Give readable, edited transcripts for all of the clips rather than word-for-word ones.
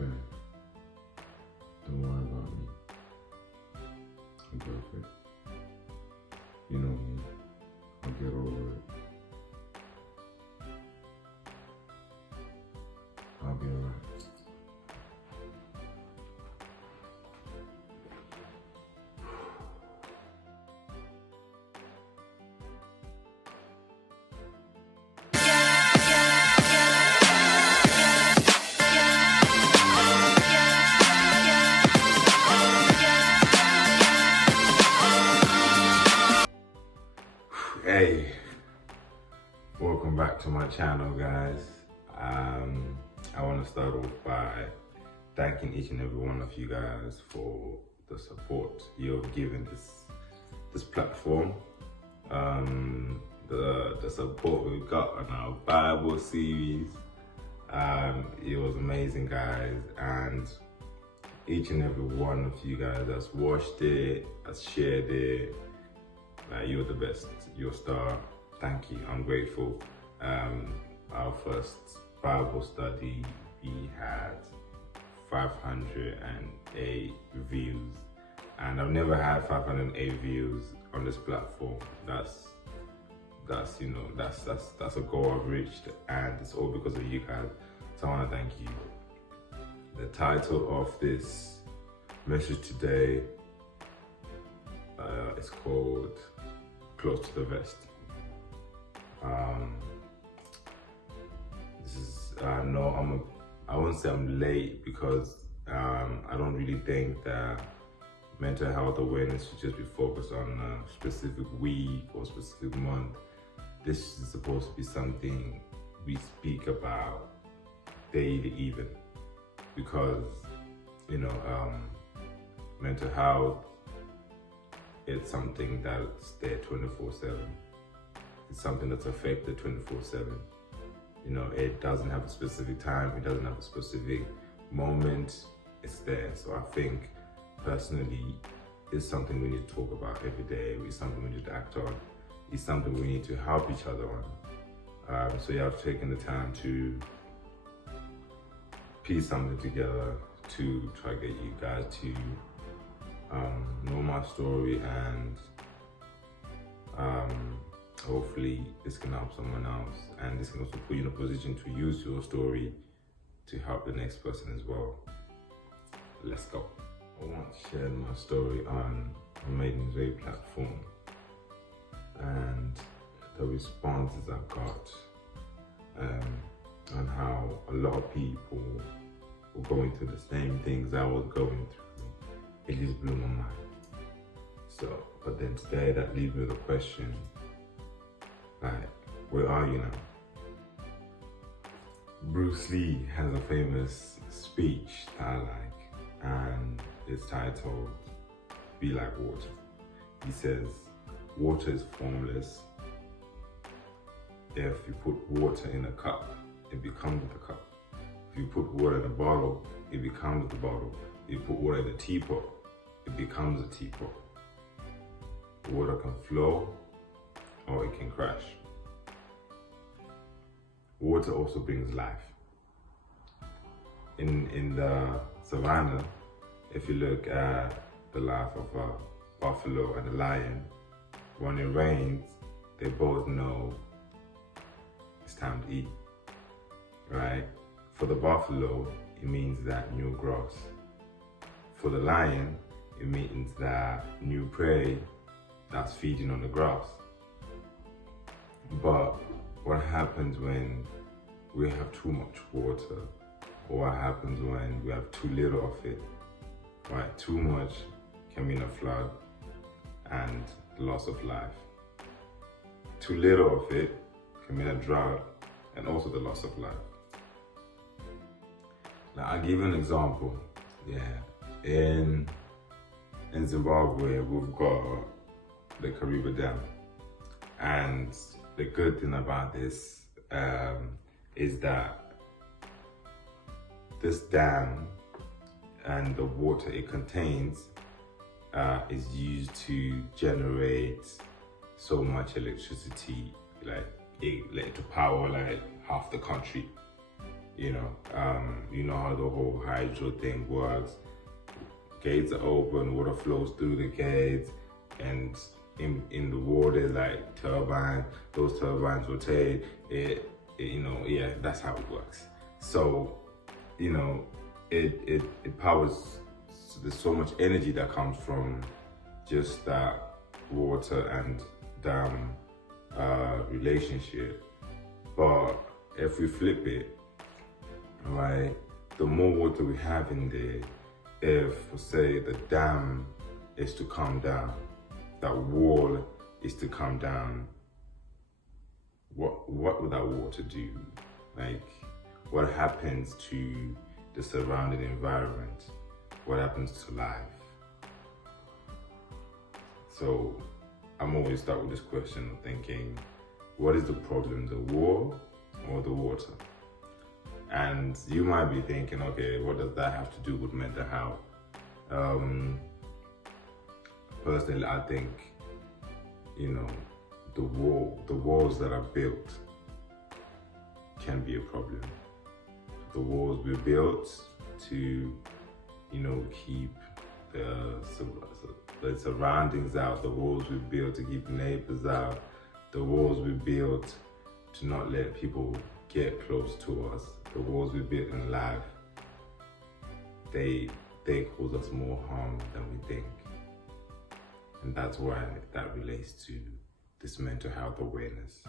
okay. Don't worry about me. I'm perfect. You know me. I'll get over it. I'll be alright. Hey, welcome back to my channel, guys. I want to start off by thanking each and every one of you guys for the support you have given this platform. The support we got on our Bible series, it was amazing, guys, and each and every one of you guys that's watched it, has shared it. You're the best. You're a star. Thank you. I'm grateful. Our first Bible study, we had 508 views, and I've never had 508 views on this platform. That's a goal I've reached, and it's all because of you guys. So I want to thank you. The title of this message today is called Close to the Vest. I won't say I'm late because I don't really think that mental health awareness should just be focused on a specific week or specific month. This is supposed to be something we speak about daily, even because mental health, it's something that's there 24/7. It's something that's affected 24/7. It doesn't have a specific time, it doesn't have a specific moment, it's there. So I think personally, it's something we need to talk about every day, it's something we need to act on, it's something we need to help each other on. So yeah, I've taken the time to piece something together to try to get you guys to know my story, and hopefully this can help someone else, and this can also put you in a position to use your story to help the next person as well. Let's go. I once shared my story on a Maiden's Way platform, and the responses I got on how a lot of people were going through the same things I was going through, it just blew my mind. But then today that leaves me with a question, like, where are you now? Bruce Lee has a famous speech that I like, and it's titled, Be Like Water. He says, water is formless. If you put water in a cup, it becomes the cup. If you put water in a bottle, it becomes the bottle. If you put water in a teapot, it becomes a teapot. Water can flow or it can crash. Water also brings life. In the savannah, if you look at the life of a buffalo and a lion, when it rains, they both know it's time to eat, right? For the buffalo, it means that new grass. For the lion, it means that new prey that's feeding on the grass. But what happens when we have too much water, or what happens when we have too little of it, right? Too much can mean a flood and loss of life. Too little of it can mean a drought and also the loss of life. Now, I'll give you an example. In Zimbabwe, we've got the Kariba Dam. And the good thing about this is that this dam and the water it contains is used to generate so much electricity, to power like half the country. You know how the whole hydro thing works. Gates are open, water flows through the gates, and in the water like turbines. Those turbines rotate. Yeah, that's how it works. So, it powers. There's so much energy that comes from just that water and dam relationship. But if we flip it, right, the more water we have in there, if say the dam is to come down, that wall is to come down, what would that water do? Like, what happens to the surrounding environment? What happens to life? So I'm always start with this question of thinking, what is the problem, the wall or the water? And you might be thinking, okay, what does that have to do with mental health? Personally, I think, the walls that are built can be a problem. The walls were built to, keep the surroundings out. The walls were built to keep neighbors out. The walls were built to not let people get close to us. The walls we built in life, they cause us more harm than we think. And that's why that relates to this mental health awareness.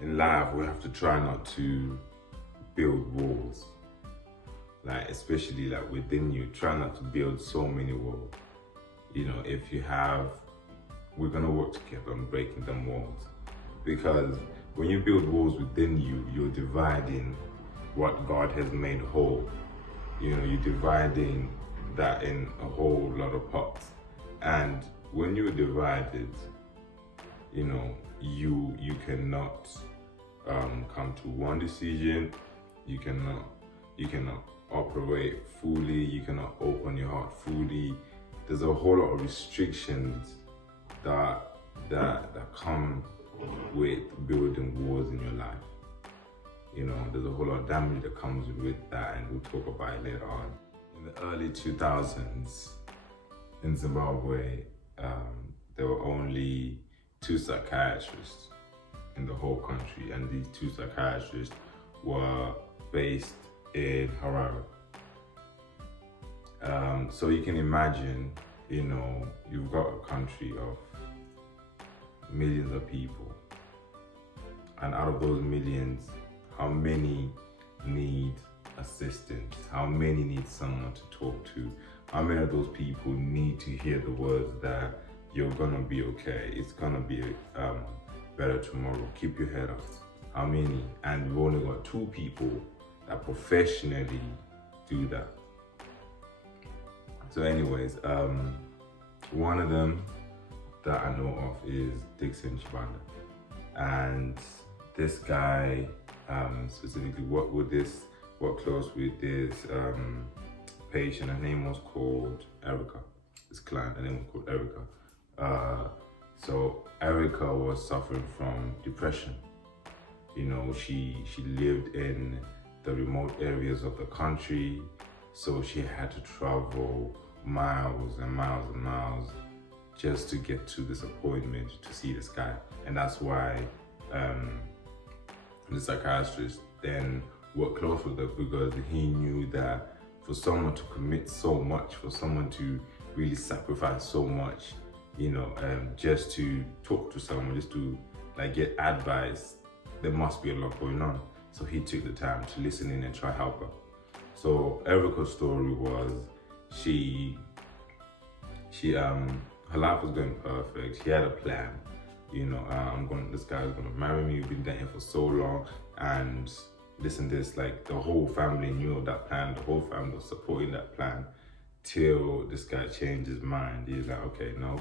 In life, we have to try not to build walls. Like, especially like within you, try not to build so many walls. If you have, we're gonna work together on breaking them walls. Because when you build walls within you, you're dividing what God has made whole. You're dividing that in a whole lot of parts. And when you're divided, you cannot come to one decision. You cannot operate fully. You cannot open your heart fully. There's a whole lot of restrictions that come with building walls in your life. There's a whole lot of damage that comes with that, and we'll talk about it later on. In the early 2000s in Zimbabwe, there were only 2 psychiatrists in the whole country, and these 2 psychiatrists were based in Harare. So you can imagine, you've got a country of millions of people, and out of those millions, how many need assistance? How many need someone to talk to? How many of those people need to hear the words that you're gonna be okay, it's gonna be better tomorrow, keep your head up? How many? And we've only got 2 people that professionally do that. So anyways, one of them that I know of is Dixon Chibanda. And this guy specifically worked close with this patient. Her name was called Erica. This client, her name was called Erica. So Erica was suffering from depression. She lived in the remote areas of the country, so she had to travel miles and miles and miles just to get to this appointment to see this guy. And that's why the psychiatrist then worked close with her, because he knew that for someone to commit so much, for someone to really sacrifice so much, just to talk to someone, just to get advice, there must be a lot going on. So he took the time to listen in and try to help her. So Erica's story was her life was going perfect. She had a plan. This guy is gonna marry me. We've been dating for so long, and this, the whole family knew of that plan. The whole family was supporting that plan till this guy changed his mind. He's like, okay, no,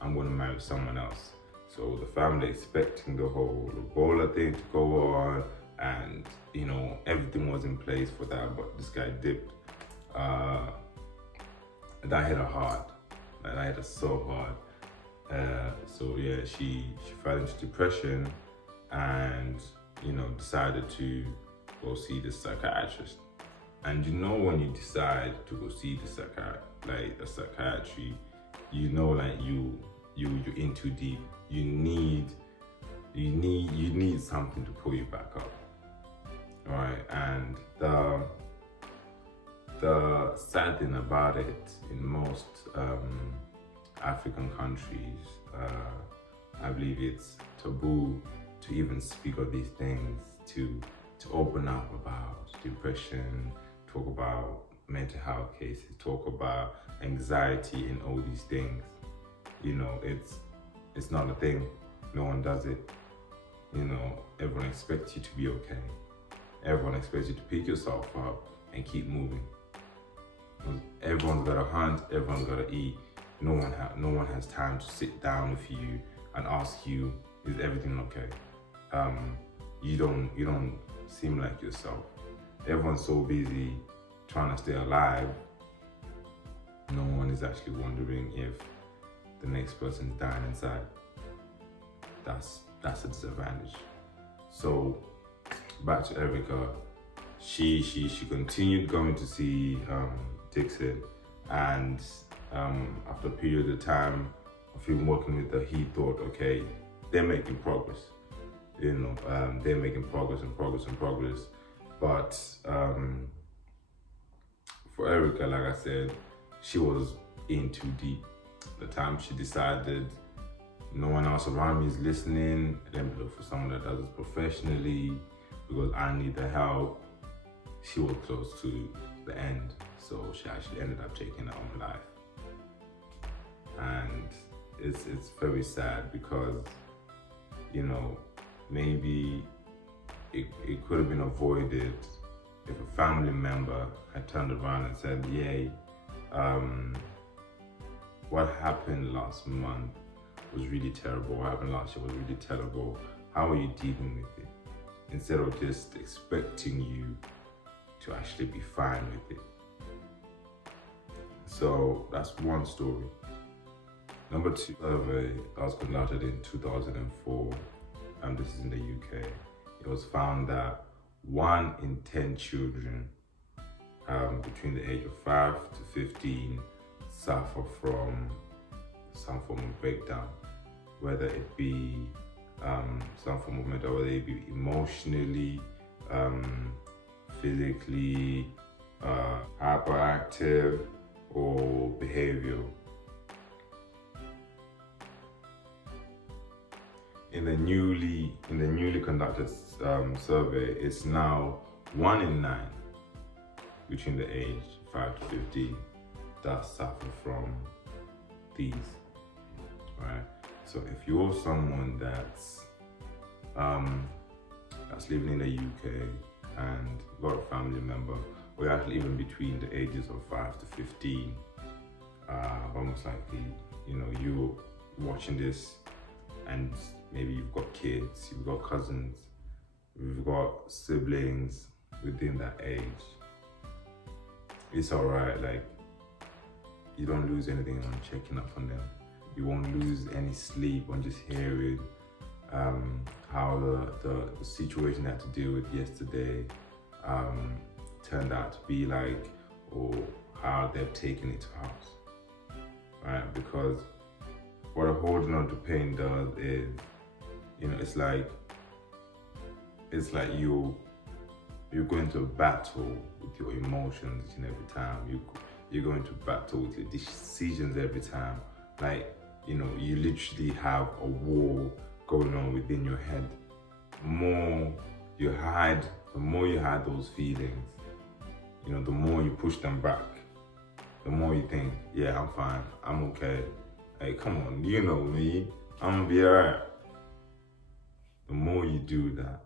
I'm gonna marry someone else. So the family expecting the whole Ebola thing to go on, and everything was in place for that, but this guy dipped. That hit her hard. That hit her so hard. So yeah, she fell into depression, and decided to go see the psychiatrist. And you know, when you decide to go see the psychiatry, you know, like you're in too deep. You need something to pull you back up. All right, and the sad thing about it, in most African countries, I believe it's taboo to even speak of these things, to open up about depression, talk about mental health cases, talk about anxiety and all these things. You know, it's not a thing. No one does it. You know, everyone expects you to be okay. Everyone expects you to pick yourself up and keep moving. Everyone's got to hunt, everyone's got to eat. No one has time to sit down with you and ask you, is everything okay? You don't seem like yourself. Everyone's so busy trying to stay alive. No one is actually wondering if the next person's dying inside. That's a disadvantage. So back to Erica. She continued going to see Dixon, and after a period of time of him working with her, he thought, okay, they're making progress. You know, they're making progress. But for Erica, like I said, she was in too deep. The time she decided, no one else around me is listening, let me look for someone that does it professionally because I need the help. She was close to the end, so she actually ended up taking her own life. And it's very sad because, you know, maybe it could have been avoided if a family member had turned around and said, yay, what happened last month was really terrible. What happened last year was really terrible. How are you dealing with it? Instead of just expecting you to actually be fine with it. So that's one story. Number two, survey that was conducted in 2004, and this is in the UK. It was found that 1 in 10 children between the age of 5 to 15 suffer from some form of breakdown, whether it be some form of mental, whether it be emotionally, physically, hyperactive, or behavioral. In the newly conducted survey, it's now 1 in 9 between the age 5 to 15 that suffer from these, right? So if you're someone that's living in the UK and got a family member, or actually even between the ages of 5 to 15, almost likely, you know, you're watching this and maybe you've got kids, you've got cousins, you've got siblings within that age. It's all right, like, you don't lose anything on checking up on them. You won't lose any sleep on just hearing how the situation they had to deal with yesterday turned out to be like, or how they've taken it to house, right? Because what a holding on to pain does is, you know, it's like you're going to battle with your emotions each and every time. You're going to battle with your decisions every time. Like, you know, you literally have a war going on within your head. The more you hide those feelings, you know, the more you push them back, the more you think, yeah, I'm fine, I'm okay. Hey, come on, you know me, I'm gonna be alright. The more you do that,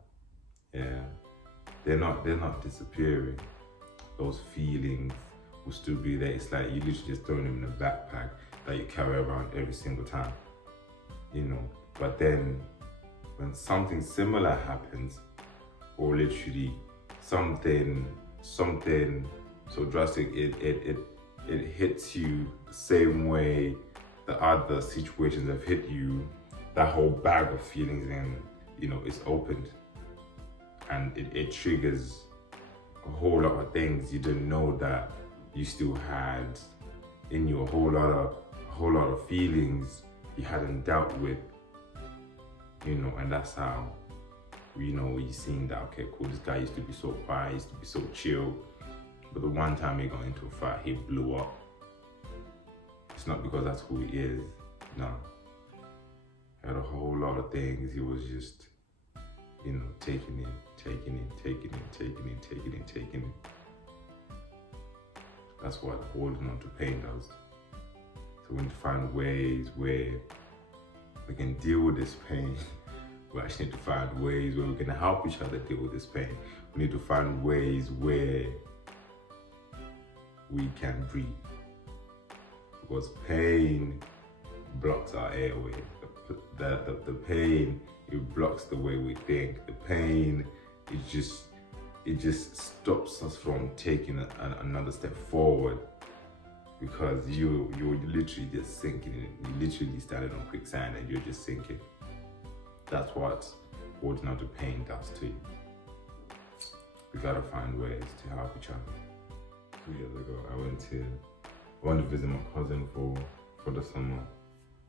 yeah, they're not disappearing. Those feelings will still be there. It's like you literally just throw them in a backpack that you carry around every single time, you know. But then when something similar happens, or literally something so drastic, it hits you the same way the other situations have hit you, that whole bag of feelings, and you know, it's opened. and it triggers a whole lot of things you didn't know that you still had in you, a whole lot of feelings you hadn't dealt with, and that's how we seen that, okay, cool, this guy used to be so quiet, he used to be so chill, but the one time he got into a fight, he blew up. It's not because that's who he is, no. He had a whole lot of things he was just, taking in. That's what holding on to pain does. So we need to find ways where we can deal with this pain. We actually need to find ways where we can help each other deal with this pain. We need to find ways where we can breathe. Because pain blocks our airway. The pain, it blocks the way we think. The pain, it just stops us from taking another step forward, because you're literally just sinking. You literally started on quicksand and you're just sinking. That's what holding on to pain does to you. We gotta find ways to help each other. 2 years ago, I went to visit my cousin for the summer,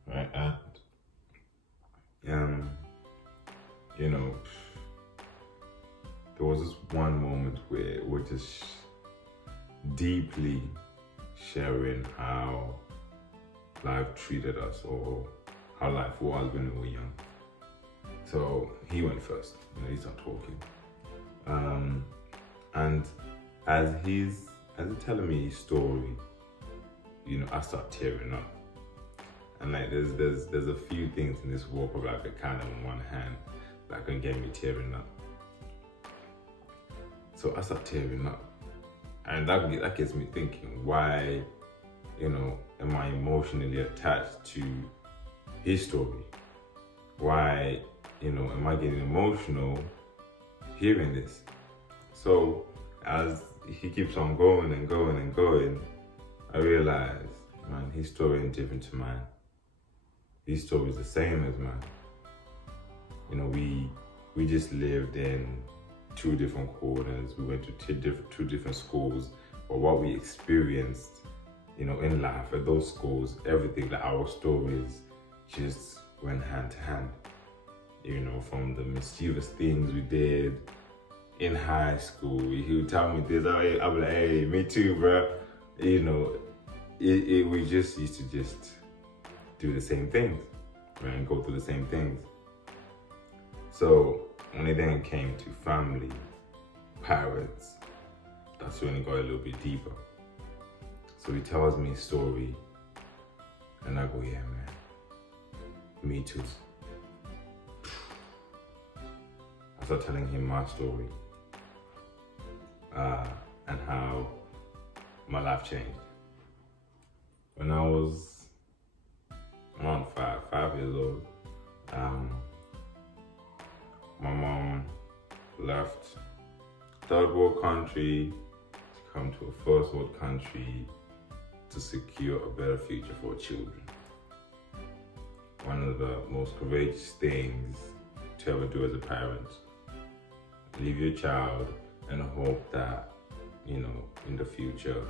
right? And there was this one moment where we're just deeply sharing how life treated us, or how life was when we were young. So he went first, he started talking. And as he's telling me his story, I start tearing up. And like there's a few things in this world probably I could count them on one hand that can get me tearing up. So I start tearing up. And that gets me thinking, why, am I emotionally attached to his story? Why, am I getting emotional hearing this? So as he keeps on going and going and going, I realize, man, his story ain't different to mine. His story is the same as mine. We just lived in two different corners. We went to two different schools, but what we experienced, in life at those schools, everything, that our stories just went hand to hand. From the mischievous things we did in high school. He would tell me this, I'd be like, hey, me too, bro. We just used to just do the same things, right? And go through the same things. So when it then came to family, parents, that's when it got a little bit deeper. So he tells me his story, and I go, yeah, man, me too. I start telling him my story, and how my life changed. When I was around 5 years old, my mom left third world country to come to a first world country to secure a better future for her children. One of the most courageous things to ever do as a parent. Leave your child and hope that, in the future,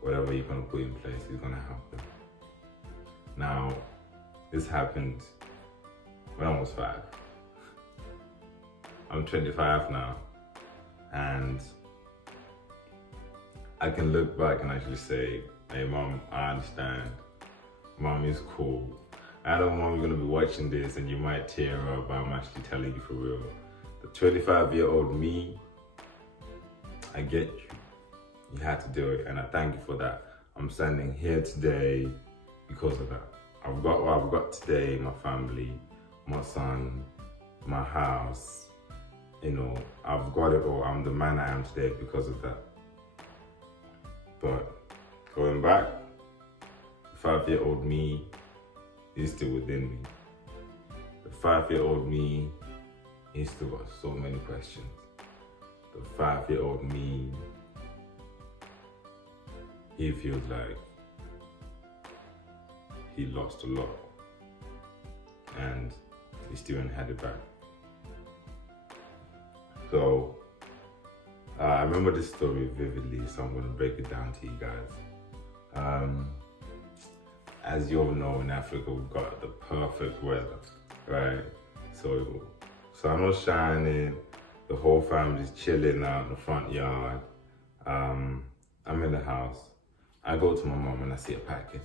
whatever you're gonna put in place is gonna help them. Now, this happened when I was 5. I'm 25 now, and I can look back and actually say, hey mom, I understand. Mom is cool. I know mom, you're gonna be watching this and you might tear up, but I'm actually telling you for real. The 25-year-old me, I get you. You had to do it, and I thank you for that. I'm standing here today because of that. I've got what I've got today, my family, my son, my house. I've got it all. I'm the man I am today because of that. But going back, the 5-year-old me is still within me. The 5-year-old me, he still got so many questions. The 5-year-old me, he feels like he lost a lot, and he still ain't had it back. So I remember this story vividly, so I'm gonna break it down to you guys. As you all know, in Africa, we've got the perfect weather, right? So sun was shining, the whole family's chilling out in the front yard. I'm in the house. I go to my mom and I see her packing,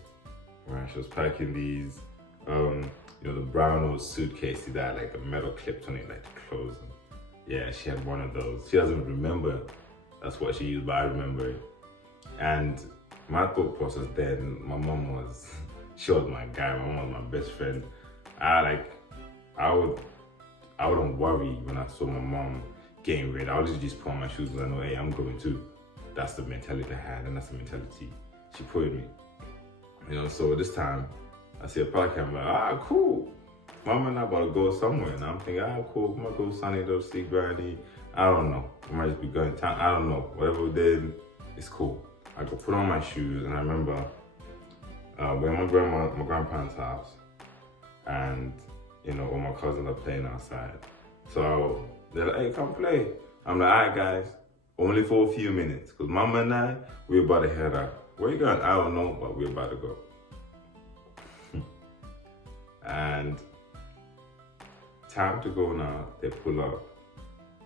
right? She was packing these, the brown old suitcases that had like the metal clipped on it, like to close them. Yeah, she had one of those. She doesn't remember that's what she used, but I remember it. And my thought process then, my mom was, she was my guy, my mom was my best friend. I wouldn't worry when I saw my mom getting ready. I would just put on my shoes and I know, hey, I'm going too. That's the mentality I had, and that's the mentality she put in me. So this time, I see a podcast, I'm like, cool. Mom and I about to go somewhere. And I'm thinking, cool, I'm gonna go Sunny to see Granny. I don't know. I might just be going to town. I don't know. Whatever we did, it's cool. I could put on my shoes, and I remember we're at my grandparents' house, and all my cousins are playing outside. So they're like, hey, come play. I'm like, all right, guys, only for a few minutes, because Mama and I, we're about to head out. Where you going? I don't know, but we're about to go. And time to go now. They pull up.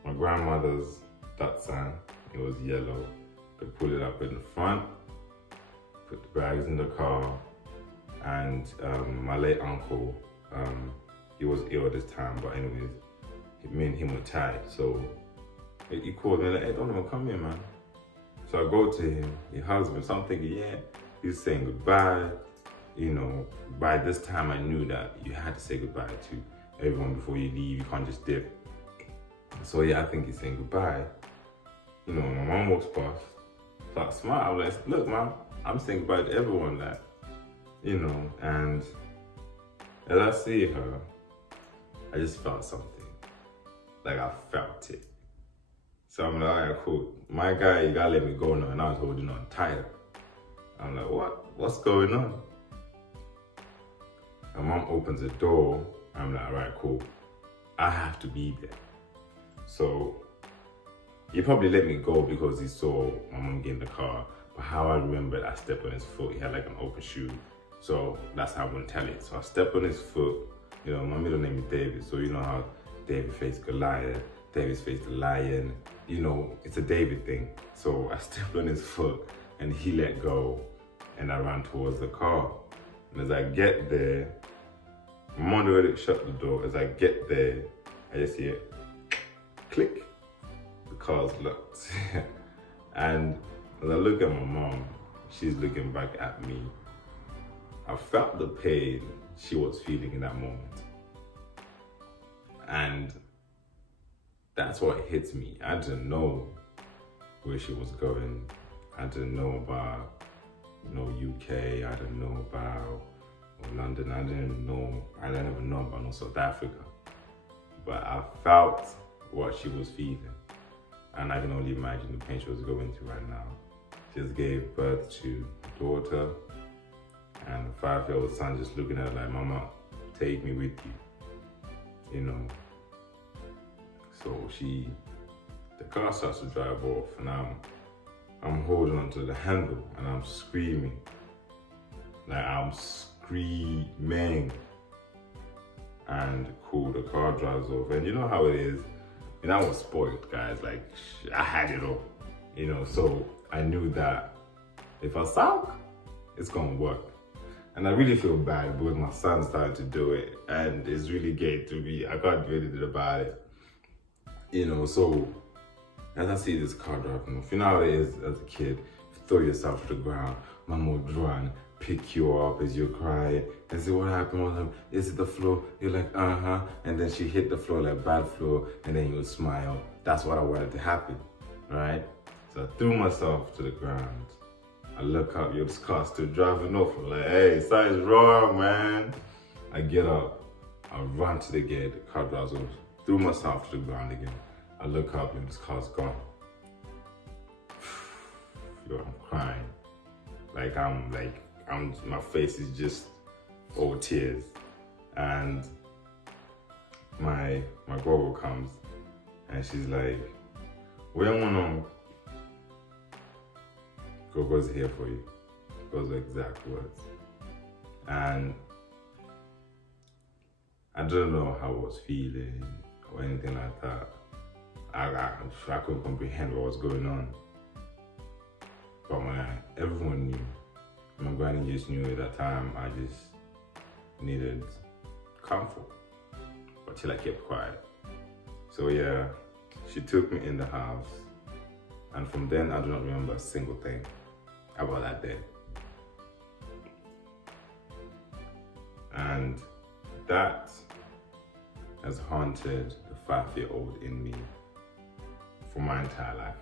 My grandmother's Datsun, it was yellow. They pull it up in the front, put the bags in the car, and my late uncle, he was ill at this time, but anyways, me and him were tied. So he called me like, hey, Donovan, come here, man. So I go to him, he hugs me, so I'm thinking, yeah, he's saying goodbye. By this time I knew that you had to say goodbye to everyone before you leave, you can't just dip. So yeah, I think he's saying goodbye. My mom walks past, so I smile, I'm like, look, mom, I'm saying goodbye to everyone, that, and as I see her, I just felt something. Like I felt it. So I'm like, all right, cool. My guy, you gotta let me go now. And I was holding on tighter. I'm like, what? What's going on? My mom opens the door. I'm like, all right, cool. I have to be there. So he probably let me go because he saw my mom get in the car. But how I remembered, I stepped on his foot. He had like an open shoe. So that's how I wouldn't tell it. So I stepped on his foot. My middle name is David. So you know how David faced Goliath, David faced the lion. It's a David thing. So I stepped on his foot and he let go and I ran towards the car. And as I get there, my mom already shut the door. As I get there, I just hear click. The car's locked. And as I look at my mom, she's looking back at me. I felt the pain she was feeling in that moment. And that's what hits me. I didn't know where she was going. I didn't know about, UK. I didn't know about London. I didn't even know about South Africa. But I felt what she was feeling. And I can only imagine the pain she was going through right now. She just gave birth to a daughter, and a 5-year-old son just looking at her like, Mama, take me with you. So the car starts to drive off, and I'm holding onto the handle, and I'm screaming. Like, I'm screaming. And cool, the car drives off, and you know how it is. And I was spoiled, guys. Like, I had it all, so I knew that if I suck, it's gonna work. And I really feel bad because my son started to do it, and it's really getting to me. I can't do anything about it. So as I see this car driving off, you know how it is as a kid, you throw yourself to the ground, mom would run, pick you up as you're crying, and say, what happened? Is it the floor? You're like, and then she hit the floor like bad floor, and then you would smile. That's what I wanted to happen, right? So I threw myself to the ground. I look up, this car's still driving off. I'm like, hey, something's wrong, man. I get up, I run to the gate, the car drives off, threw myself to the ground again. I look up and this car's gone. Yo, I'm crying. My face is just all tears. And my brother comes And she's like, we don't want Gogo's here for you. Those are exact words. And I don't know how I was feeling or anything like that. I couldn't comprehend what was going on. But everyone knew. My granny just knew at that time I just needed comfort. But till I kept quiet. So yeah, she took me in the house. And from then, I do not remember a single thing about that day. And that has haunted the 5-year-old in me for my entire life.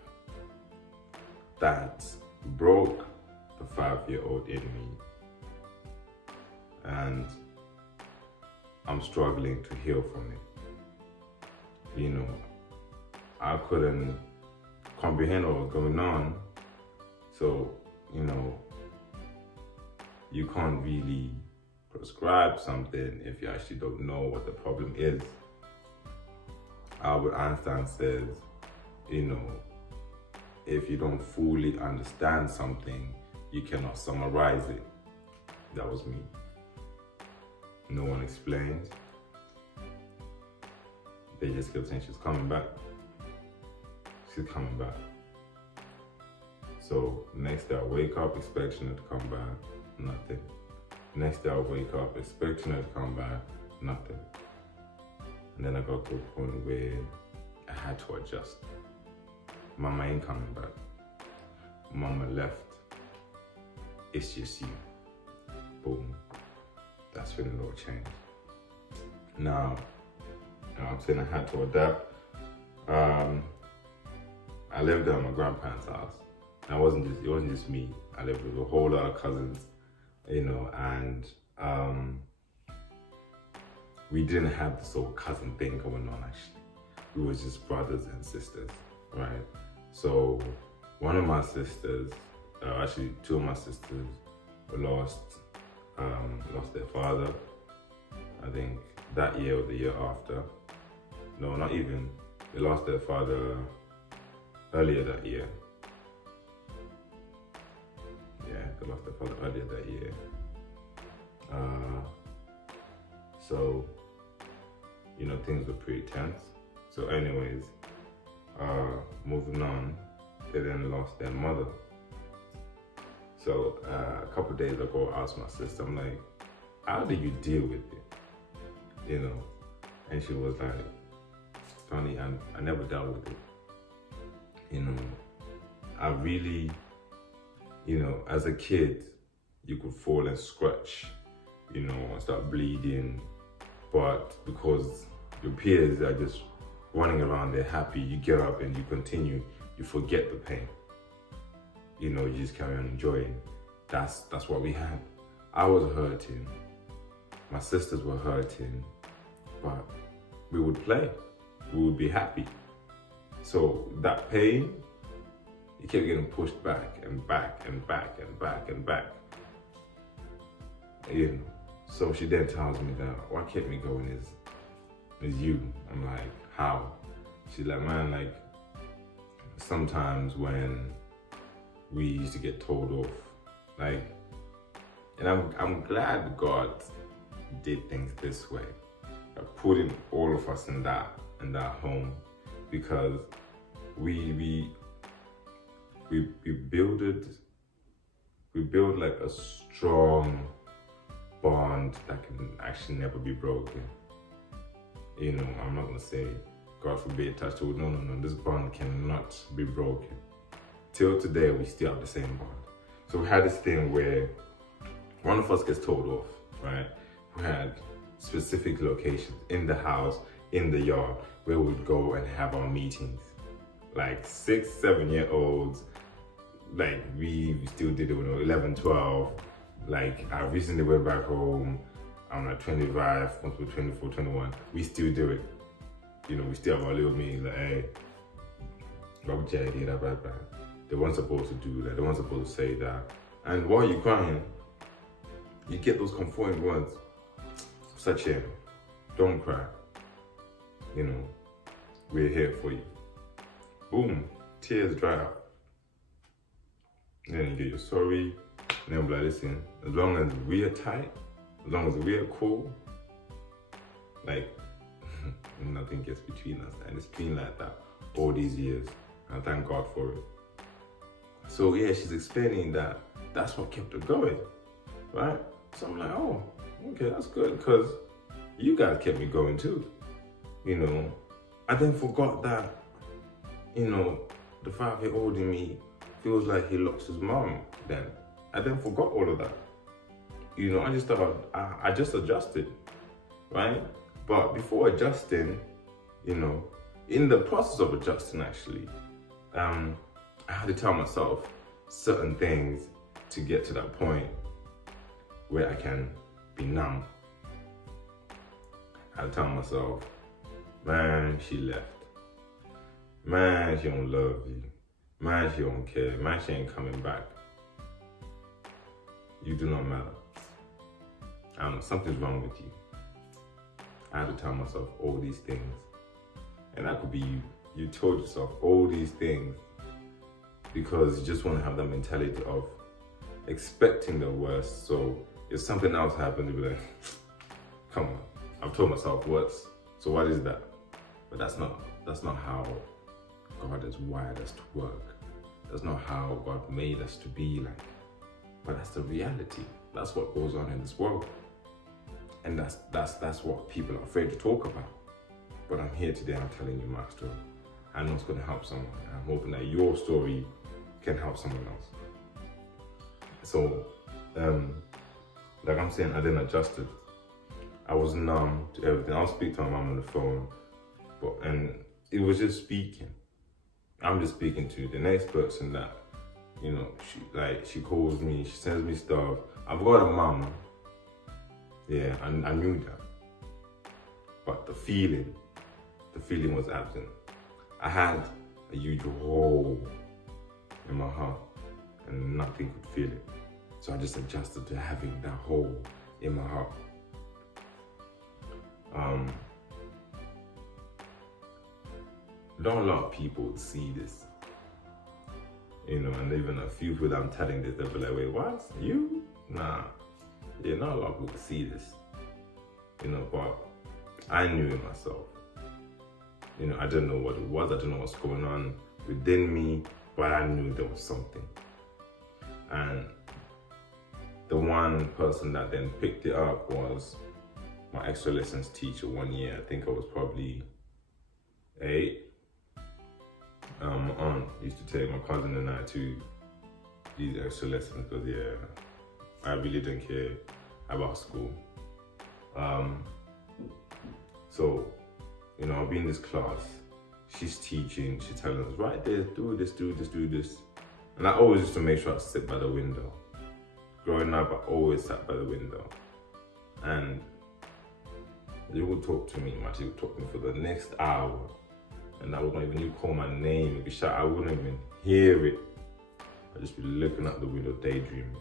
That broke the 5-year-old in me. And I'm struggling to heal from it. You know, I couldn't comprehend what was going on. So, you know, you can't really prescribe something if you actually don't know what the problem is. Albert Einstein says, you know, if you don't fully understand something, you cannot summarize it. That was me. No one explained. They just kept saying she's coming back. She's coming back. So next day I wake up expecting her to come back, nothing. Next day I wake up expecting her to come back, nothing. And then I got to a point where I had to adjust. Mama ain't coming back. Mama left. It's just you. Boom. That's when it all changed. Now, I'm saying I had to adapt. I lived at my grandparents' house. And it wasn't just me. I lived with a whole lot of cousins, you know, and we didn't have this whole cousin thing going on actually. We were just brothers and sisters, right? So one of my sisters, actually two of my sisters lost their father, I think that year or the year after. No, not even. They lost their father earlier that year. Yeah, they lost their father earlier that year. So, you know, things were pretty tense. So anyways, moving on, they then lost their mother. So a couple of days ago, I asked my sister, I'm like, how do you deal with it? You know? And she was like, Tony, I never dealt with it. You know, I really, you know, as a kid, you could fall and scratch, you know, and start bleeding. But because your peers are just running around, they're happy, you get up and you continue, you forget the pain. You know, you just carry on enjoying. That's what we had. I was hurting. My sisters were hurting, but we would play. We would be happy. So that pain, it kept getting pushed back and back and back and back and back. You know, so she then tells me that what kept me going is you. I'm like, how? She's like, man, like sometimes when we used to get told off, like, and I'm glad God did things this way, putting all of us in that home, because we build like a strong bond that can actually never be broken. You know, I'm not gonna say, God forbid, touch the wood. No, this bond cannot be broken. Till today, we still have the same bond. So we had this thing where one of us gets told off, right? We had specific locations in the house, in the yard, where we'd go and have our meetings. Like 6, 7-year-olds, like we still did it when we were 11, 12. Like I recently went back home, I'm like 25, once we're 24, 21, we still do it. You know, we still have our little meetings like, hey, Rob Jerry, that bad. They weren't supposed to do that, they weren't supposed to say that. And while you're crying, you get those comforting words, such a, don't cry, you know. We're here for you. Boom, tears dry up. And then you get your sorry, and then be like, listen, as long as we are tight, as long as we are cool, like, nothing gets between us. And it's been like that all these years. And thank God for it. So yeah, she's explaining that that's what kept her going, right? So I'm like, oh, okay, that's good, because you guys kept me going too. You know, I then forgot that, you know, the 5-year-old in me feels like he lost his mom then. I then forgot all of that. You know, I just thought, I just adjusted, right? But before adjusting, you know, in the process of adjusting actually, I had to tell myself certain things to get to that point where I can be numb. I had to tell myself, man, she left. Man, she don't love you. Man, she don't care. Man, she ain't coming back. You do not matter. I don't know, something's wrong with you. I had to tell myself all these things. And that could be you. You told yourself all these things because you just want to have that mentality of expecting the worst. So if something else happens, you'll be like, come on, I've told myself worse. So what is that? But that's not how God has wired us to work. That's not how God made us to be like. But that's the reality. That's what goes on in this world. And that's what people are afraid to talk about. But I'm here today, I'm telling you my story. I know it's going to help someone. I'm hoping that your story can help someone else. So, like I'm saying, I didn't adjust it. I was numb to everything. I'll speak to my mom on the phone, and it was just speaking. I'm just speaking to the next person that, you know, she calls me, she sends me stuff. I've got a mom. Yeah, I knew that. But the feeling was absent. I had a huge hole in my heart and nothing could feel it. So I just adjusted to having that hole in my heart. Don't a lot of people see this, you know, and even a few people that I'm telling this, they'll be like, wait, what? You? Nah. Yeah, not a lot of people see this, you know, but I knew it myself. You know, I didn't know what it was, I didn't know what's going on within me, but I knew there was something. And the one person that then picked it up was my extra lessons teacher 1 year. I think I was probably 8. My aunt used to take my cousin and I to these extra lessons because, yeah, I really didn't care about school. So, you know, I'll be in this class, she's teaching, she's telling us, right there, do this, do this, do this. And I always used to make sure I sit by the window. Growing up, I always sat by the window. And they would talk to me, she would talk to me for the next hour. And I wouldn't even call my name, it'd be shut, I wouldn't even hear it. I'd just be looking out the window, daydreaming.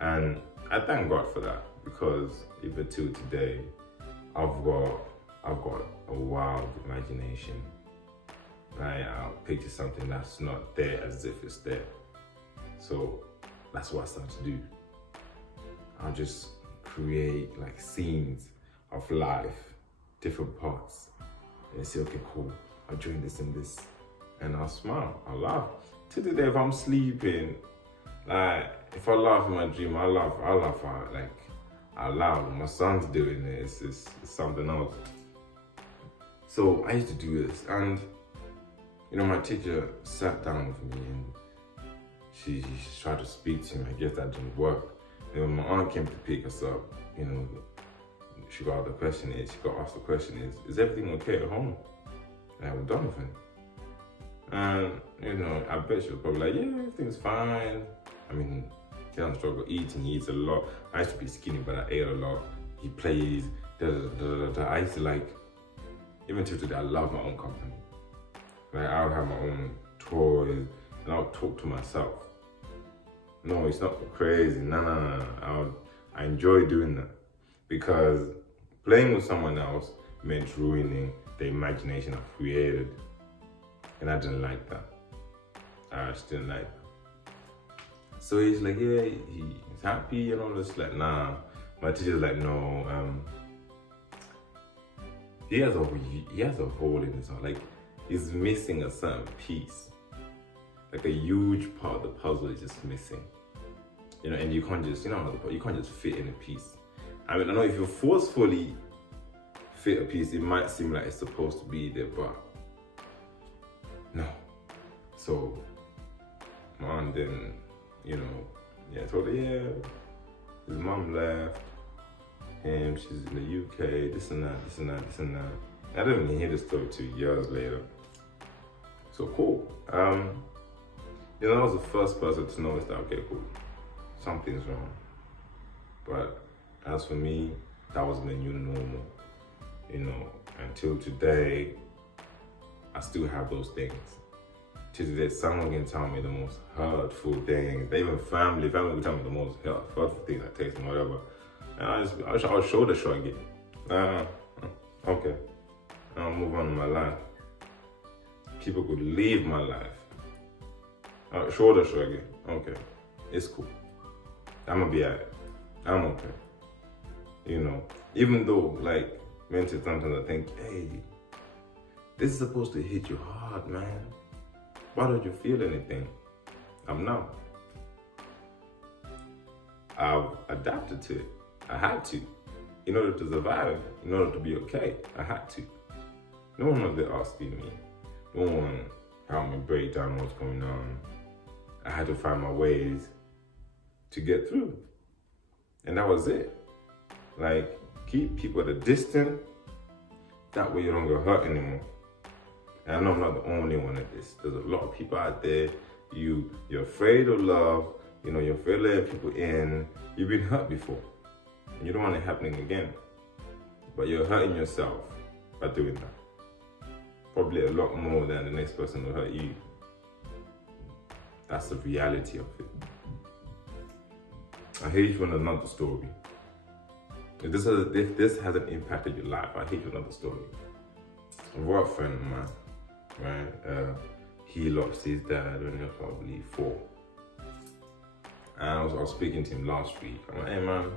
And I thank God for that, because even till today, I've got a wild imagination. Right? I'll picture something that's not there as if it's there. So that's what I start to do. I'll just create like scenes of life, different parts, and say, okay, cool, I'll join this and this. And I'll smile, I'll laugh. To today, if I'm sleeping, like, if I laugh in my dream, I'll laugh out, like, out loud. My son's doing it, it's something else. So I used to do this, and, you know, my teacher sat down with me and she tried to speak to me. I guess that didn't work. And when my aunt came to pick us up, you know, she got asked the question is everything okay at home? And with Donovan. And, you know, I bet she was probably like, yeah, everything's fine. I mean, he doesn't struggle eating, he eats a lot. I used to be skinny, but I ate a lot. He plays, I used to like, even till today, I love my own company. Like, I would have my own toys, and I would talk to myself. No, it's not crazy, no. I enjoy doing that, because playing with someone else meant ruining the imagination I've created. And I didn't like that. I just didn't like that. So he's like, yeah, he's happy and all this. Like, nah. My teacher's like, no. He has a hole in his heart. Like, he's missing a certain piece. Like a huge part of the puzzle is just missing. You know, and you can't just, you can't just fit in a piece. I mean, I know if you forcefully fit a piece, it might seem like it's supposed to be there, but no. So, mom then, I told her, yeah, his mom left him, she's in the UK, this and that, this and that, this and that. I didn't even hear the story 2 years later. So cool. I was the first person to notice that, okay, cool, something's wrong. But as for me, that was my new normal. Until today, I still have those things. Till today, someone can tell me the most hurtful things. Even family can tell me the most hurtful things I taste and whatever. And I'll shoulder shrug it. Okay. I'll move on in my life. People could leave my life. Shoulder shrug it. Okay. It's cool. I'm gonna be alright. I'm okay. Even though, like, mentally sometimes I think, hey, this is supposed to hit you hard, man. Why don't you feel anything? I'm numb. I've adapted to it. I had to. In order to survive, in order to be okay, I had to. No one was there asking me. No one helped me break down what's going on. I had to find my ways to get through. And that was it. Like, keep people at a distance. That way you don't get hurt anymore. And I know I'm not the only one at this. There's a lot of people out there. You're afraid of love. You're afraid of letting people in. You've been hurt before. And you don't want it happening again. But you're hurting yourself by doing that. Probably a lot more than the next person will hurt you. That's the reality of it. I hate you on another story. If this hasn't impacted your life, I hate you another story. A work friend of mine, right? He lost his dad when he was probably 4. And I was speaking to him last week. I'm like, hey man,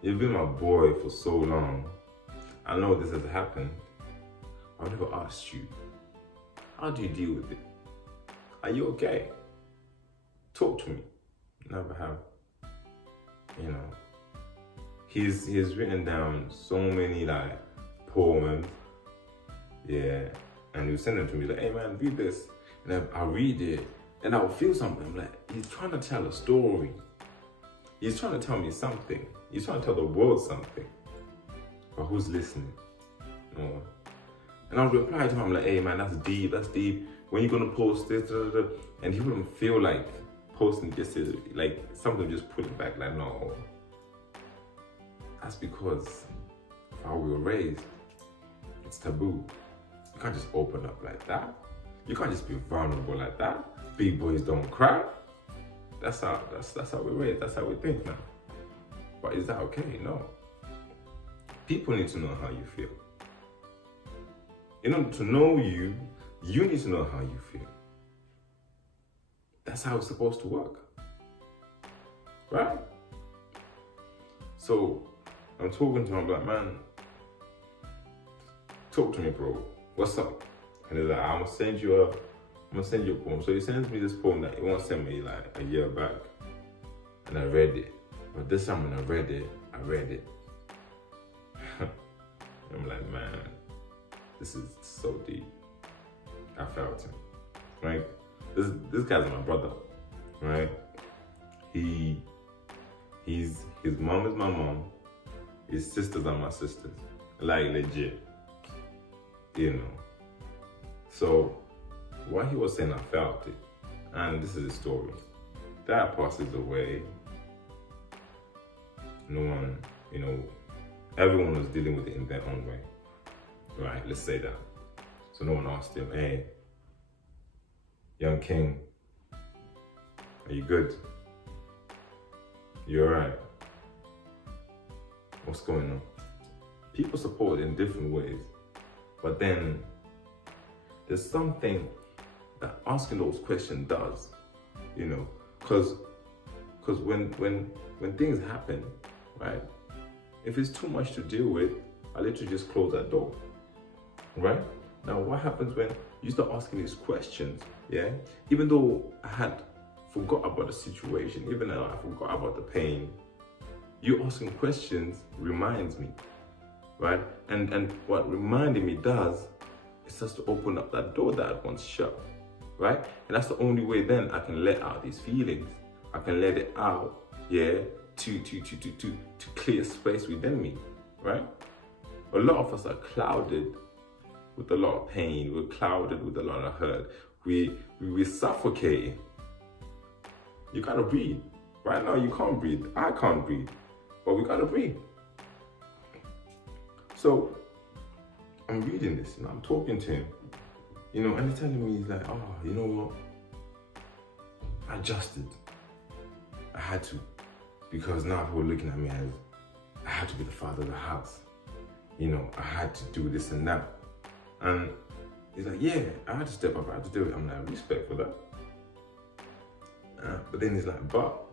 you've been my boy for so long. I know this has happened. I've never asked you, how do you deal with it? Are you okay? Talk to me. Never have. He's written down so many like poems, yeah, and he'll send them to me like, hey man, read this, and I'll read it, and I'll feel something. I'm like, he's trying to tell a story. He's trying to tell me something. He's trying to tell the world something. But who's listening? No one. And I'll reply to him, I'm like, hey man, that's deep, that's deep. When you gonna post this? Da, da, da. And he wouldn't feel like posting just like something just put it back, like, no. That's because of how we were raised. It's taboo. You can't just open up like that. You can't just be vulnerable like that. Big boys don't cry. That's how we're raised. That's how we think now. But is that okay? No. People need to know how you feel. In order to know you, you need to know how you feel. That's how it's supposed to work. Right? So, I'm talking to him, I'm like, man, talk to me, bro. What's up? And he's like, I'm gonna send you a poem. So he sends me this poem that he won't send me like a year back. And I read it. But this time when I read it. I'm like, man, this is so deep. I felt him. Right? This guy's my brother. Right? His mom is my mom. His sisters are my sisters. Like, legit. So, what he was saying, I felt it. And this is his story. Dad passes away. No one, everyone was dealing with it in their own way. Right, let's say that. So no one asked him, hey, young king, are you good? You alright? What's going on? People support in different ways. But then there's something that asking those questions does, you know, because when things happen, right? If it's too much to deal with, I literally just close that door, right? Now, what happens when you start asking these questions, yeah? Even though I had forgot about the situation, even though I forgot about the pain, you asking questions reminds me, right? And what reminding me does is just to open up that door that I once shut, right? And that's the only way then I can let out these feelings. I can let it out, yeah, to clear space within me, right? A lot of us are clouded with a lot of pain. We're clouded with a lot of hurt. We're suffocating. You gotta breathe. Right now, you can't breathe. I can't breathe, but we gotta breathe. So I'm reading this, and I'm talking to him, you know, and he's telling me, he's like, oh, you know what? I adjusted. I had to, because now people are looking at me as I had to be the father of the house. You know, I had to do this and that. And he's like, yeah, I had to step up, I had to do it. I'm like, respect for that. But then he's like, but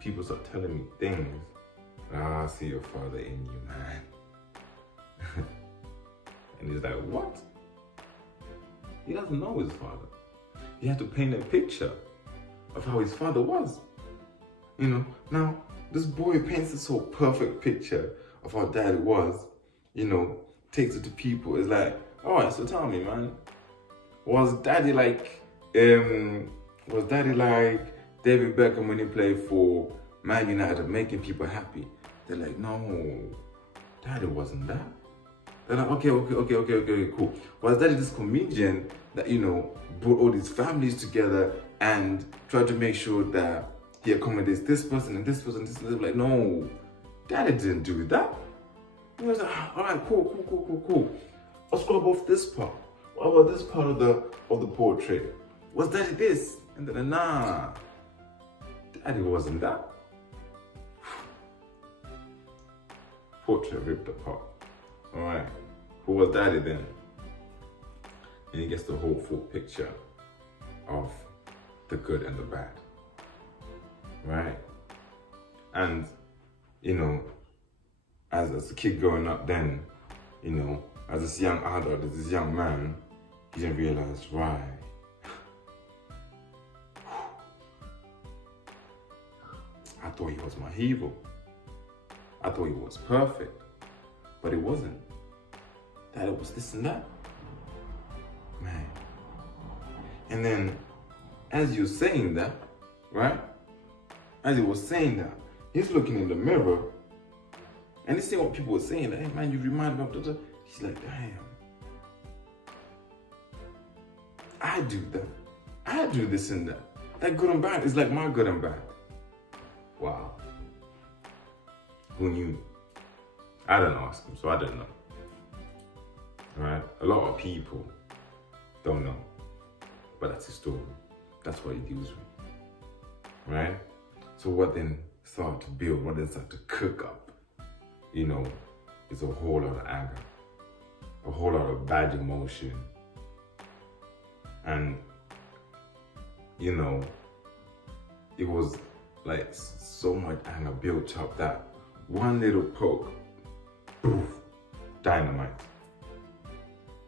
people start telling me things. I see your father in you, man. And he's like, what? He doesn't know his father. He had to paint a picture of how his father was. You know, now this boy paints this whole perfect picture of how dad was, you know, takes it to people. It's like, all right, so tell me, man, was daddy like David Beckham when he played for Man United, making people happy? They're like, no, daddy wasn't that. They're like, okay, cool. Was daddy this comedian that, you know, brought all these families together and tried to make sure that he accommodates this person and this person, this person? Like, no, daddy didn't do that. He was like, all right, cool. Let's go above this part. What about this part of the portrait? Was daddy this? And then, nah, daddy wasn't that. Portrait ripped apart. All right, who was daddy then? And he gets the whole full picture of the good and the bad, right? And, you know, as a kid growing up then, you know, as this young adult, as this young man, he didn't realize, right, I thought he was my hero. I thought he was perfect, but it wasn't. That it was this and that. Man. And then, as you're saying that, right? As he was saying that, he's looking in the mirror and he's seeing what people were saying. Like, hey man, you remind me of the. He's like, damn. I do that. I do this and that. That good and bad is like my good and bad. Wow. Who knew? I didn't ask him, so I don't know. Right? A lot of people don't know. But that's his story. That's what he deals with. Right? So what then started to build, what then started to cook up, you know, is a whole lot of anger, a whole lot of bad emotion. And, you know, it was like so much anger built up that one little poke, poof, dynamite.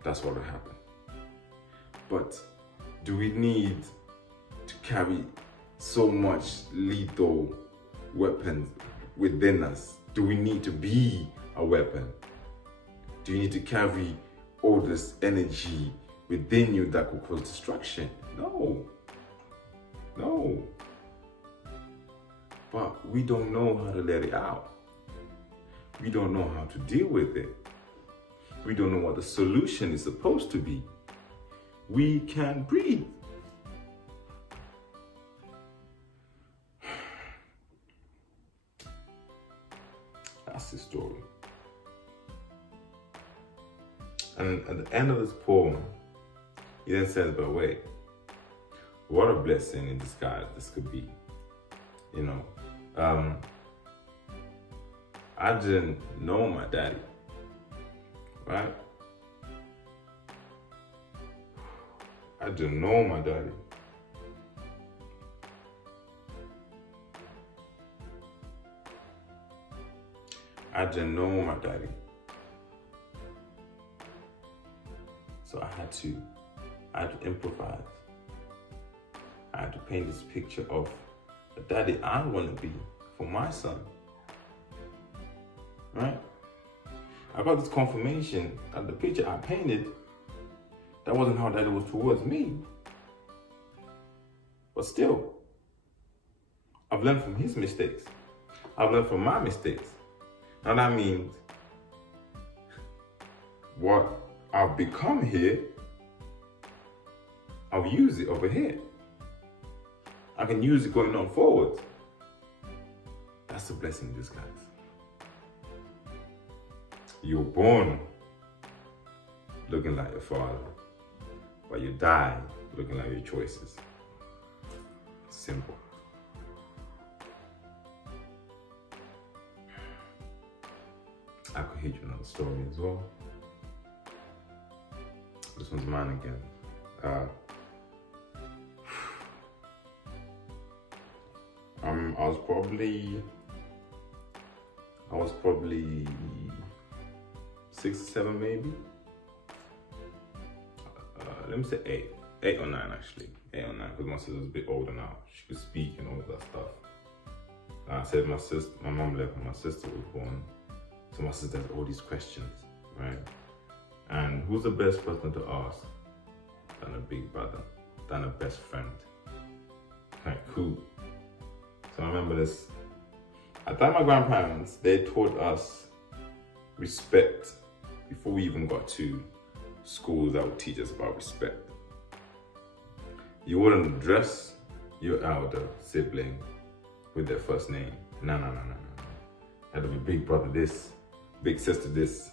That's what will happen. But do we need to carry so much lethal weapons within us? Do we need to be a weapon? Do you need to carry all this energy within you that could cause destruction? No. But we don't know how to let it out. We don't know how to deal with it. We don't know what the solution is supposed to be. We can't breathe. That's the story. And at the end of this poem, he then says, but wait, what a blessing in disguise this could be. You know, I didn't know my daddy, right? I didn't know my daddy. I didn't know my daddy. So I had to improvise. I had to paint this picture of the daddy I want to be for my son. Right? I got this confirmation that the picture I painted, that wasn't how daddy was towards me. But still, I've learned from his mistakes. I've learned from my mistakes. Now that means what I've become here, I'll use it over here. I can use it going on forward. That's a blessing in disguise. You're born looking like your father, but you die looking like your choices. Simple. I could hit you another story as well. This one's mine again. I was probably 6 or 7 maybe. Let me say 8 or 9 actually. 8 or 9 because my sister's a bit older now. She could speak and all of that stuff. I said my mom left when my sister was born. So my sister has all these questions, right? And who's the best person to ask than a big brother, than a best friend? Right, cool. So I remember this. At that, my grandparents, they taught us respect before we even got to schools that would teach us about respect. You wouldn't address your elder sibling with their first name. No. Had to be big brother this, big sister this,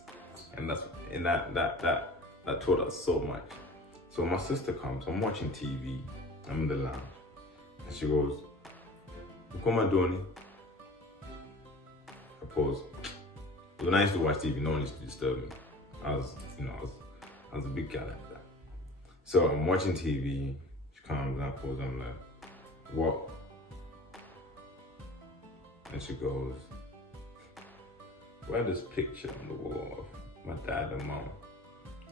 and that taught us so much. So my sister comes, I'm watching TV, I'm in the lounge, and she goes, "What am I doing?" I pause. When I used to watch TV, no one used to disturb me. I was a big guy like that. So I'm watching TV, she comes and I pause, I'm like, "What?" And she goes, "Where's this picture on the wall of my dad and mom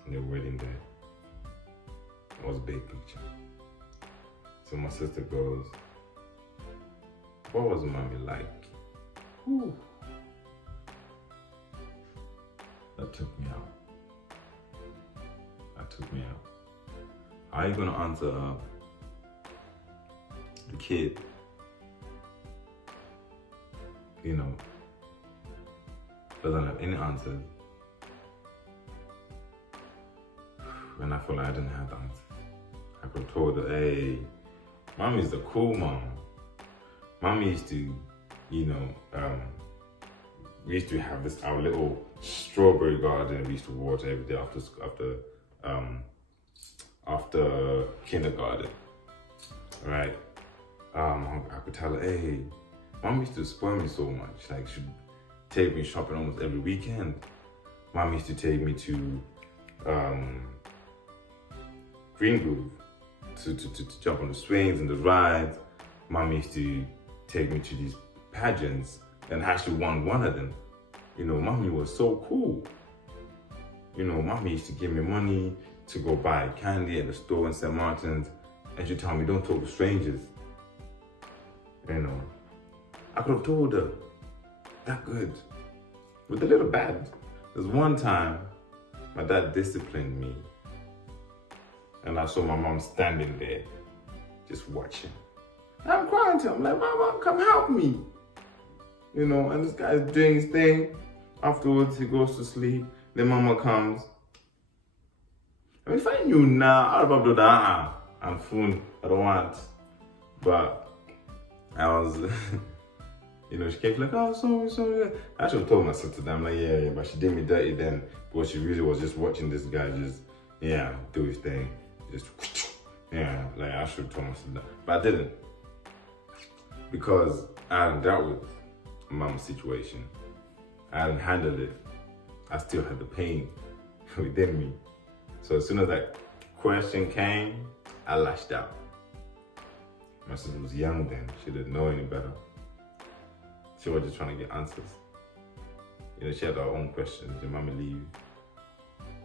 and their wedding day?" It was a big picture. So my sister goes, "What was mommy like?" Whew. That took me out. How are you gonna answer the kid? Doesn't have any answers. And I felt like I didn't have the answers. I could have told her, "Hey, mommy's the cool mom. Mommy used to, we used to have our little strawberry garden we used to water every day after kindergarten, right?" I could tell her, "Hey, mom used to spoil me so much. Like, she'd take me shopping almost every weekend. Mom used to take me to Green Grove to jump on the swings and the rides. Mom used to take me to these pageants and actually won one of them. Mommy was so cool. Mommy used to give me money to go buy candy at the store in St. Martin's, and she'd tell me, don't talk to strangers." I could have told her that good. With a little bad. There's one time my dad disciplined me, and I saw my mom standing there just watching. And I'm crying to him, like, "Mama, come help me." And this guy's doing his thing. Afterwards, he goes to sleep. Then mama comes. I mean, if I knew now, I'd have done that. I'm full, I don't want. But I was, she came like, "Oh, sorry. I should have told my sister that. I'm like, yeah, but she did me dirty then. Because she really was just watching this guy just, do his thing. Just, like I should have told my sister that. But I didn't. Because I hadn't dealt with mom's situation. I hadn't handled it. I still had the pain within me. So as soon as that question came, I lashed out. My sister was young then. She didn't know any better. She was just trying to get answers. You know, she had her own questions. Did mommy leave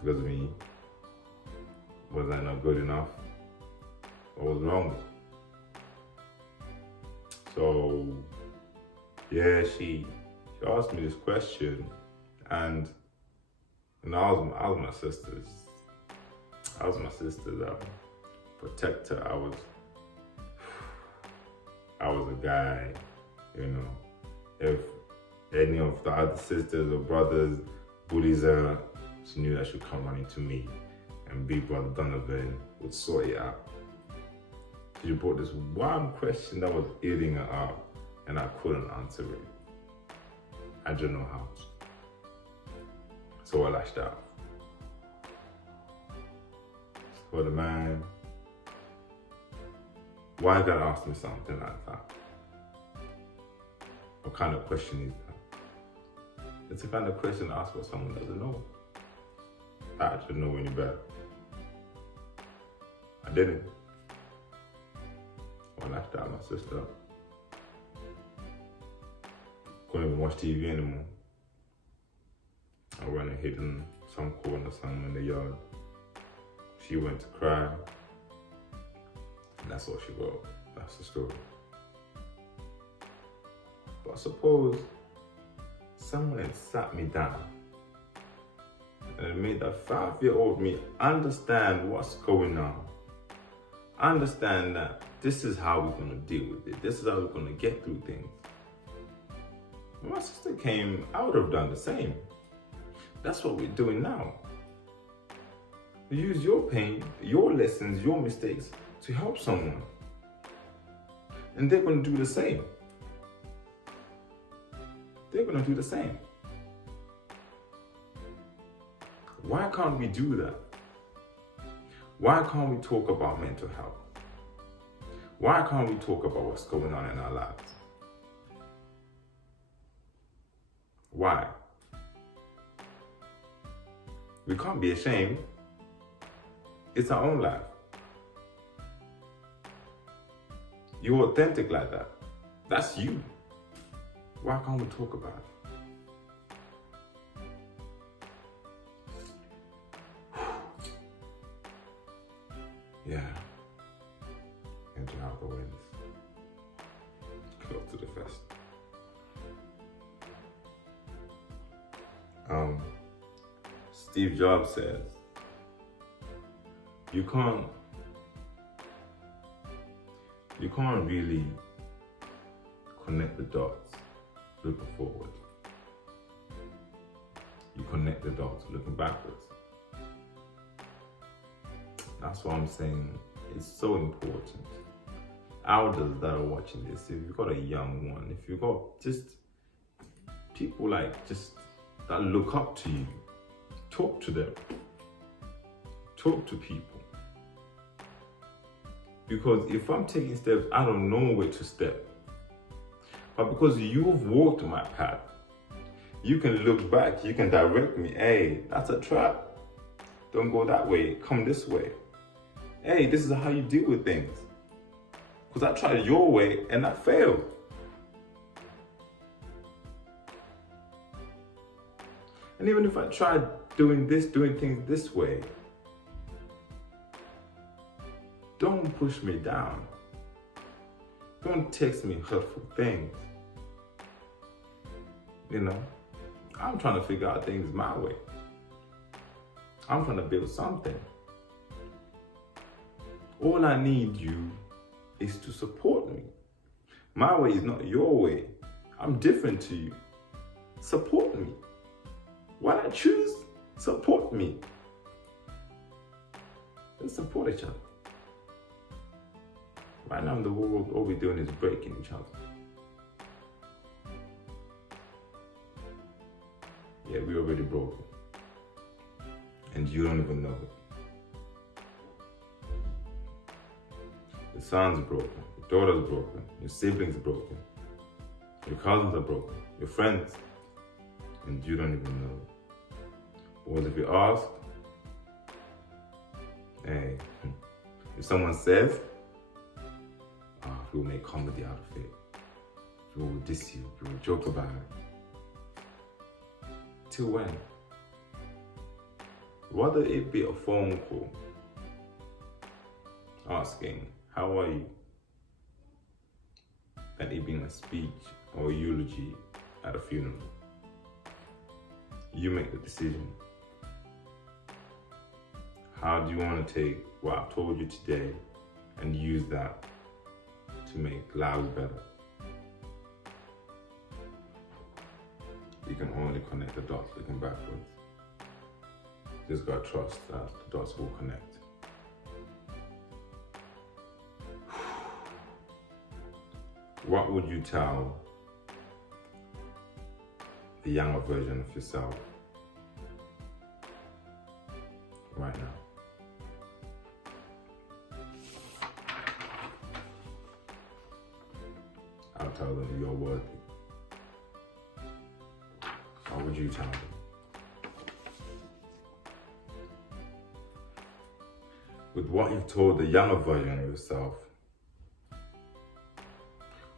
because of me? Was I not good enough? What was wrong? So, yeah, she asked me this question, and I was my sister's. I was my sister's protector. I was a guy, you know. If any of the other sisters or brothers bullies her, she knew that she would come running to me, and Big Brother Donovan would sort it out. She brought this one question that was eating her up, and I couldn't answer it. I didn't know how to. So I lashed out. For the man, why you gotta ask me something like that? What kind of question is that? It's the kind of question to ask what someone doesn't know. I should know any better. I didn't. I lashed out my sister. Couldn't even watch TV anymore. I went and hid in some corner somewhere in the yard. She went to cry. And that's all she wrote. That's the story. But I suppose someone had sat me down and it made that 5-year-old me understand what's going on. Understand that this is how we're gonna deal with it. This is how we're gonna get through things. When my sister came, I would have done the same. That's what we're doing now. Use your pain, your lessons, your mistakes to help someone. And they're gonna do the same. They're gonna do the same. Why can't we do that? Why can't we talk about mental health? Why can't we talk about what's going on in our lives? Why? We can't be ashamed. It's our own life. You're authentic like that. That's you. Why can't we talk about it? Yeah. Mental health awareness. Close to the fest. Steve Jobs says, you can't really connect the dots looking forward. You connect the dots looking backwards. That's what I'm saying. It's so important. Elders that are watching this, if you've got a young one, if you've got just people that look up to you, talk to them. Talk to people. Because if I'm taking steps, I don't know where to step. But because you've walked my path, you can look back, you can direct me. Hey, that's a trap. Don't go that way, come this way. Hey, this is how you deal with things. Because I tried your way and I failed. And even if I tried doing things this way, don't push me down. Don't text me hurtful things. You know, I'm trying to figure out things my way. I'm trying to build something. All I need you is to support me. My way is not your way. I'm different to you. Support me. What I choose, support me. Let's support each other. Right now in the world, all we're doing is breaking each other. Yeah, we're already broken. And you don't even know it. Your son's broken, your daughter's broken, your siblings are broken, your cousins are broken, your friends. and you don't even know. Or if you ask, hey, if someone says, we'll make comedy out of it, we'll diss you, we'll joke about it. Till when? Rather it be a phone call asking, how are you? Than it being a speech or a eulogy at a funeral. You make the decision. How do you want to take what I've told you today and use that to make lives better? You can only connect the dots looking backwards. Just gotta trust that the dots will connect. What would you tell the younger version of yourself right now? I'll tell them you're worthy. What would you tell them? With what you've told the younger version of yourself,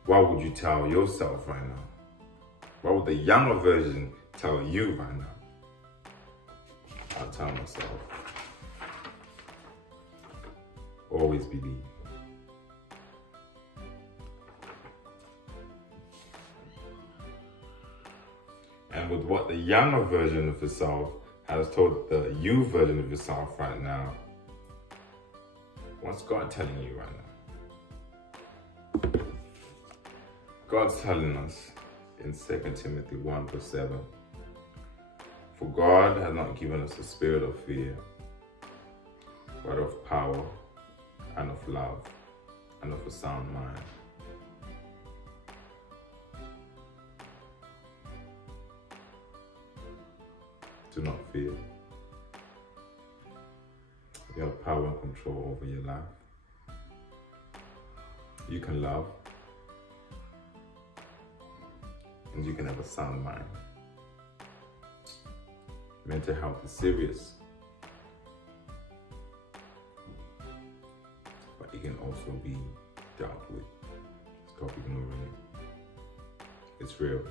what would you tell yourself right now? What would the younger version tell you right now? I'll tell myself, always believe. And with what the younger version of yourself has told the you version of yourself right now, what's God telling you right now? God's telling us in 2 Timothy 1 verse 7, for God has not given us a spirit of fear, but of power and of love and of a sound mind. Do not fear. You have power and control over your life. You can love. And you can have a sound mind. Mental health is serious. But it can also be dealt with. Stop ignoring it. It's real.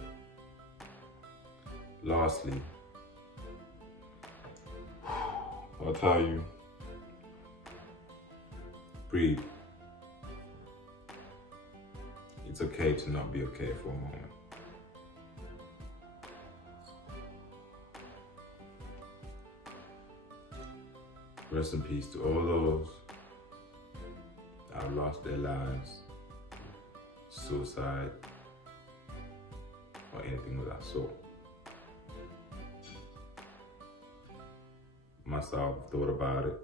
Lastly, I'll tell you, breathe. It's okay to not be okay for a moment. Rest in peace to all those that have lost their lives, suicide, or anything of that sort. Myself thought about it.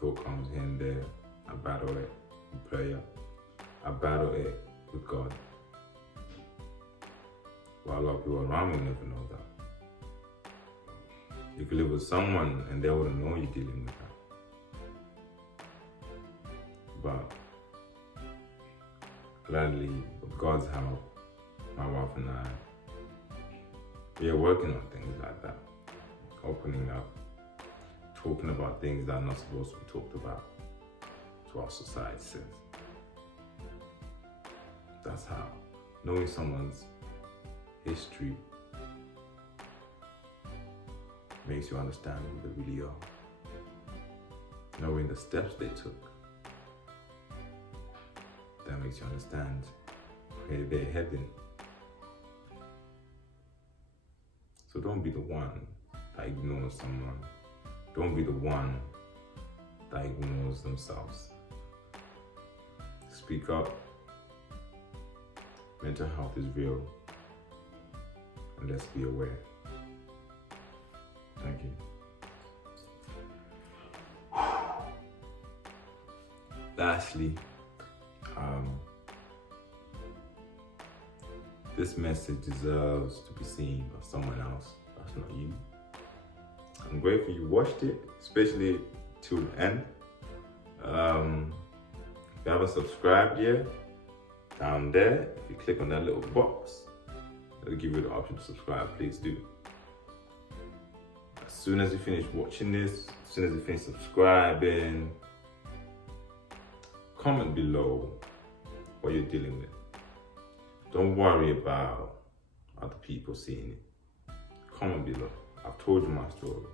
Thought comes here and there. I battle it in prayer. I battle it with God. But a lot of people around me never know that. You could live with someone and they wouldn't know you're dealing with that. But gladly, with God's help, my wife and I, we are working on things like that. Opening up, talking about things that are not supposed to be talked about, to our society says. That's how. Knowing someone's history makes you understand who they really are. Knowing the steps they took, that makes you understand where they're heading. So don't be the one that ignores someone. Don't be the one that ignores themselves. Speak up. Mental health is real. And let's be aware. Thank you. Lastly, this message deserves to be seen by someone else. That's not you. I'm grateful you watched it, especially to the end. If you haven't subscribed yet, down there, if you click on that little box, I'll give you the option to subscribe, please do. As soon as you finish watching this, as soon as you finish subscribing, comment below what you're dealing with. Don't worry about other people seeing it. Comment below. I've told you my story.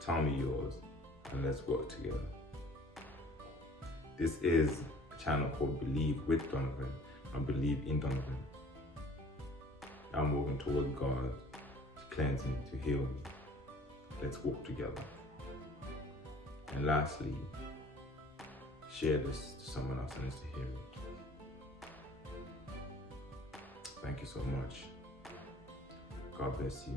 Tell me yours, and let's work together. This is a channel called Believe with Donovan and Believe in Donovan. I'm working toward God to cleanse me, to heal me. Let's walk together. And lastly, share this to someone else that needs to hear it. Thank you so much. God bless you.